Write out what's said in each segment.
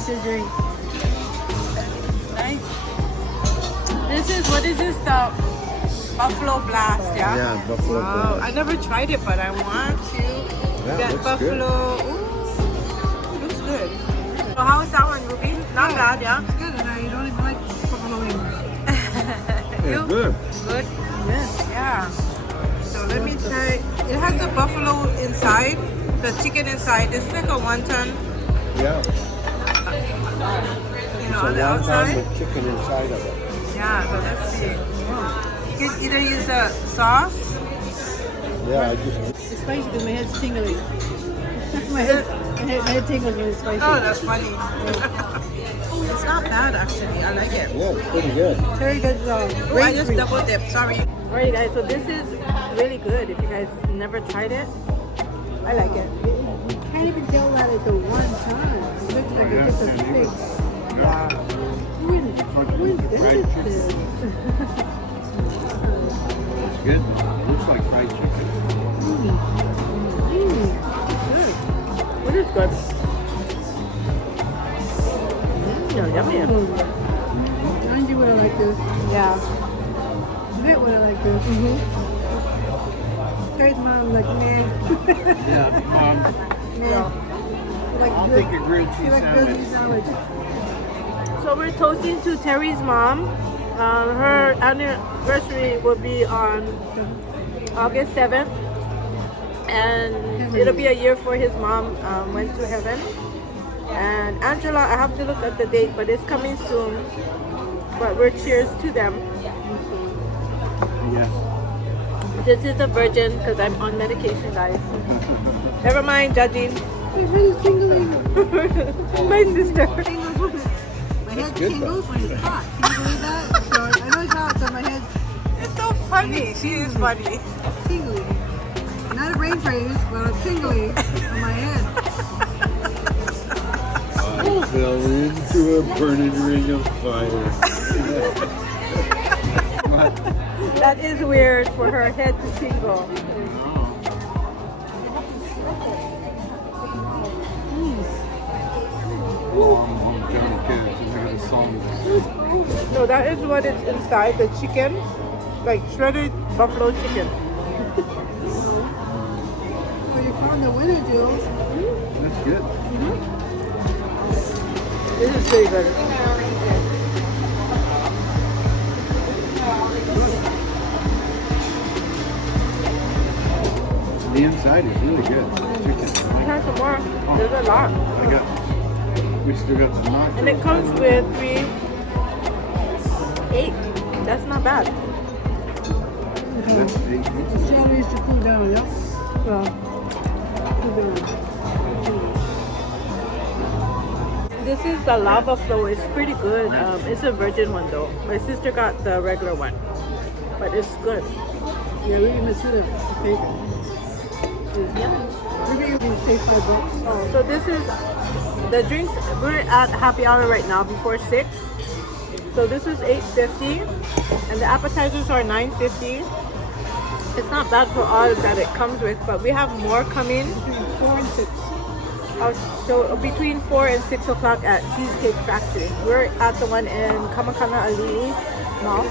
like your drink. Nice. This is, what is this? The Buffalo Blast, yeah? Yeah, Buffalo Blast. I never tried it, but I want to get looks Buffalo. Ooh, looks good. So how is that one, Ruby? Not bad, yeah? It's good. And you don't even like buffalo wings. It's good. Good? Yes. Yeah. So let me try. It has the buffalo inside, the chicken inside. This is like a wonton, Yeah. you know, on the Wonton outside. with chicken inside of it. Yeah, so let's see. You can either use a sauce. Yeah, I just... It's spicy because my head's tingling. my head tingles when it's spicy. Oh, that's funny. It's not bad actually. I like it. Yeah, it's pretty good. Terry does Oh, I just double dipped. Sorry. Alright, guys. So this is really good. If you guys never tried it, I like it. You can't even tell that it's a one time. It looks like it's just a steak. Yeah. Who is this? It's good. It looks like fried chicken. It is good. Yummy. Angie would have liked this. Yeah. Vic would have liked this. Terry's mom was like, man. Yeah, Man. Like I'll good. take a grilled She cheese like grilled cheese sandwich. sandwich. So we're toasting to Terry's mom. Her anniversary will be on August 7th. And it'll be a year for his mom went to heaven. And Angela, I have to look at the date, but it's coming soon. But we're cheers to them. Yes. This is a virgin because I'm on medication, guys. Never mind judging. My head is tingling. My sister. My head good, tingles when it's hot. Can you believe that? So I know it's hot, so my head's It's so funny. She is funny. tingly. Not a brain freeze, but a tingly on my head. I fell into a burning ring of fire. That is weird for her head to tingle. No, that is what is inside the chicken, like shredded buffalo chicken. So you found the winner, Jill. That's good. This is really good. The inside is really good. Chicken. We have some more. There's a lot. We still got the nachos. And it comes with 8. That's not bad. That's eight. Jill needs to cool down, yeah? Well, cool down. This is the lava flow. It's pretty good. It's a virgin one though. My sister got the regular one, but it's good. Yeah, we're gonna see the fake. Yeah. We're gonna save $5. Oh, so this is the drinks. We're at happy hour right now before 6. So this is $8.50, and the appetizers are $9.50. It's not bad for all that it comes with, but we have more coming. Between 4 and 6. So between 4 and 6 o'clock at Cheesecake Factory. We're at the one in Kamakana Ali Mall.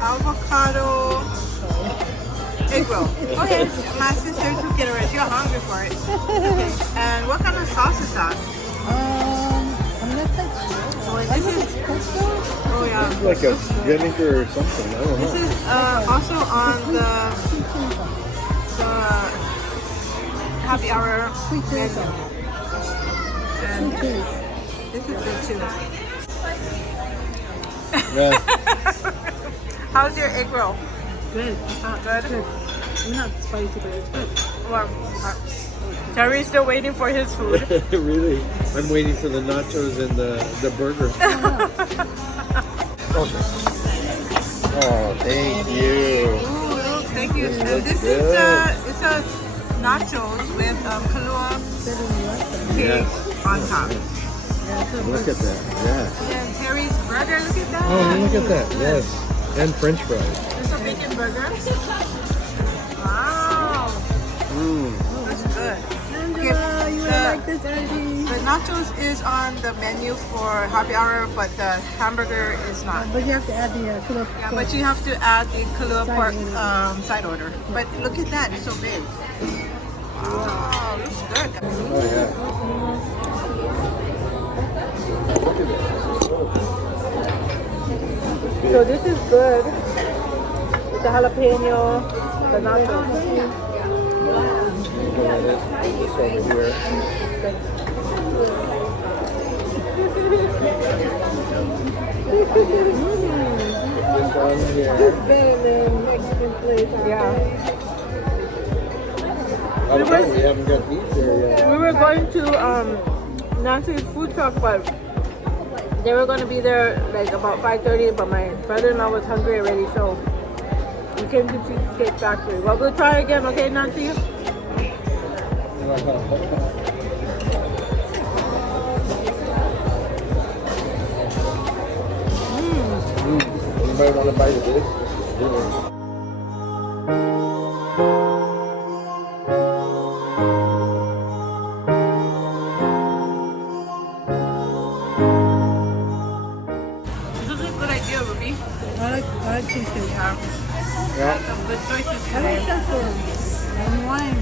Avocado egg roll. Okay, my sister took it already. You're hungry for it. Okay. And what kind of sauce is that? I'm not quite sure. Oh, this is Pesto? oh yeah. It's like a vinegar or something. I don't This know. is also on the happy hour Sweet chili menu. sauce. And Sweet chili. this is good too. Yeah. How's your egg roll? Good. Good. It's not spicy, but it's good. Well, Terry's still waiting for his food. Really? I'm waiting for the nachos and the burger. Okay. Oh, thank you. Ooh, thank you. This And looks this good. is it's a nachos with Kahlua cake Yes. on top. Look at that. Yes. And Terry's burger, look at that. Oh, look at that. Yes. And French fries. It's a bacon burger. Wow. That's good. Angela, you will like this, Angie. The nachos is on the menu for happy hour, but the hamburger is not. But you have to add the kilo. Yeah, but you have to add the Kahlua Side pork order. side order. But look at that, it's so big. Wow, looks good. Oh, yeah. So this is good. With the jalapeno, the nachos. This over here. This one here. Better than Mexican place. Yeah. Oh, we haven't got these there yet. We were going to Nancy's food truck, but they were going to be there like about 5:30, but my brother-in-law was hungry already, so we came to Cheesecake Factory. Well, we'll try again, okay, Nancy? Anybody want a bite of this? Yeah. This is a good idea, Ruby. I like cheesecake. Yeah. Some good choices I like today. that for and wine.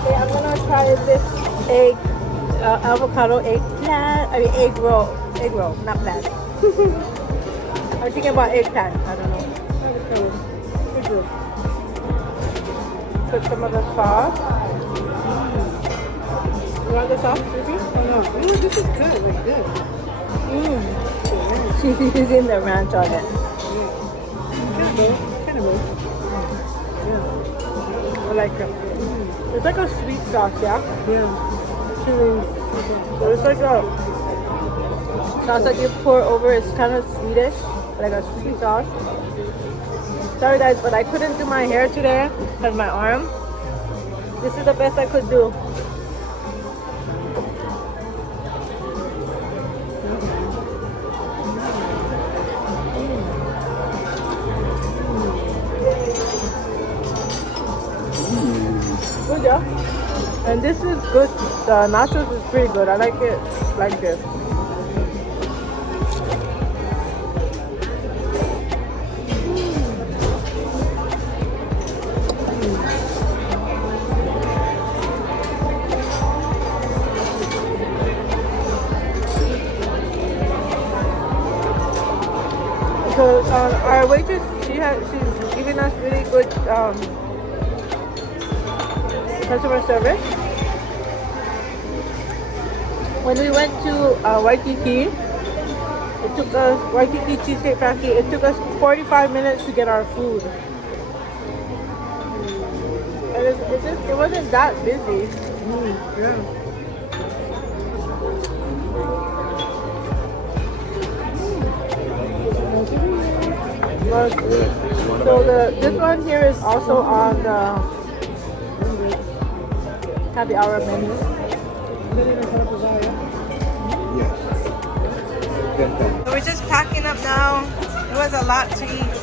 Okay, I'm gonna try this egg, avocado egg plat. I mean egg roll, not plat. I'm thinking about egg plat. I don't know. Good roll. Put some of the sauce. You want the sauce, Ruby? Oh no. Oh, this is good. Like good. She's using the ranch on it. Kind of both. Kind of both. I like it. It's like a sweet sauce, yeah? Yeah. Chili. So it's like a sauce that you pour over. It's kind of sweetish, like a sweet sauce. Sorry guys, but I couldn't do my hair today because my arm. This is the best I could do. Good, yeah. And this is good. The nachos is pretty good. I like it like this. So our waitress, she's giving us really good customer service. When we went to Waikiki, it took us Waikiki Cheesecake Factory. It took us 45 minutes to get our food. And it wasn't that busy. Yeah. So this one here is also on the happy hour menu. Yes. So we're just packing up now. It was a lot to eat.